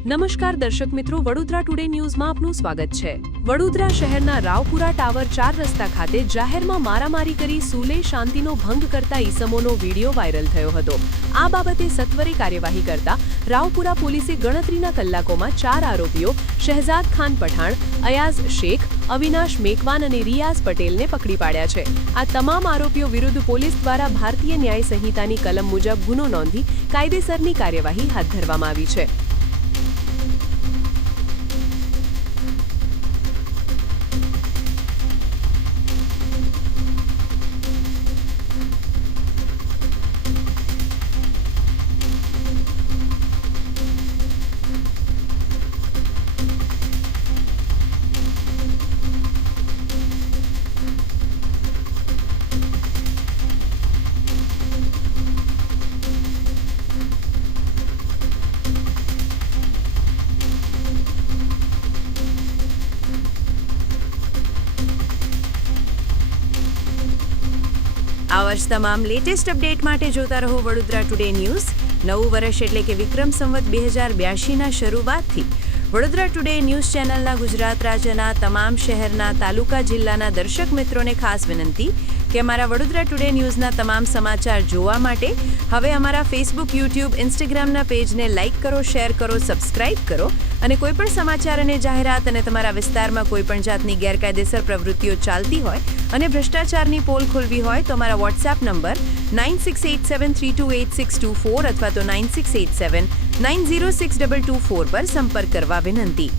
નમસ્કાર દર્શક મિત્રો, વડોદરા ટુડે ન્યૂઝમાં આપનું સ્વાગત છે। વડોદરા શહેરના રાવપુરા ટાવર 4 રસ્તા ખાતે જાહેરમાં મારામારી કરી સુલે શાંતિનો ભંગ કરતા ઈસમોનો વિડીયો વાયરલ થયો હતો। આ બાબતે સત્વરે કાર્યવાહી કરતા રાવપુરા પોલીસે ગણતરીના કલાકોમાં 4 આરોપીઓ શહેજાદ ખાન પઠાણ, અયાઝ શેખ, અવિનાશ મેકવાન અને રિયાઝ પટેલને પકડી પાડ્યા છે। આ તમામ આરોપીઓ વિરુદ્ધ પોલીસ દ્વારા ભારતીય ન્યાય સંહિતાની કલમ મુજબ ગુનો નોંધી કાયદેસરની કાર્યવાહી હાથ ધરવામાં આવી છે। આવા જ તમામ લેટેસ્ટ અપડેટ માટે જોતા રહો વડોદરા ટુડે ન્યૂઝ। નવું વર્ષ એટલે કે વિક્રમ સંવત 2082ના શરૂઆતથી વડોદરા ટુડે ન્યૂઝ ચેનલના ગુજરાત રાજ્યના તમામ શહેરના, તાલુકા, જિલ્લાના દર્શક મિત્રોને ખાસ વિનંતી કે અમારા વડોદરા ટુડે ન્યૂઝના તમામ સમાચાર જોવા માટે હવે અમારા ફેસબુક, યુટ્યુબ, ઇન્સ્ટાગ્રામના પેજને લાઇક કરો, શેર કરો, સબસ્ક્રાઇબ કરો અને કોઈપણ સમાચાર અને જાહેરાત અને તમારા વિસ્તારમાં કોઈપણ જાતની ગેરકાયદેસર પ્રવૃત્તિઓ ચાલતી હોય અને ભ્રષ્ટાચારની પોલ ખોલવી હોય તો અમારા વોટ્સએપ નંબર 9687328624 અથવા તો 9687906224 પર સંપર્ક કરવા વિનંતી।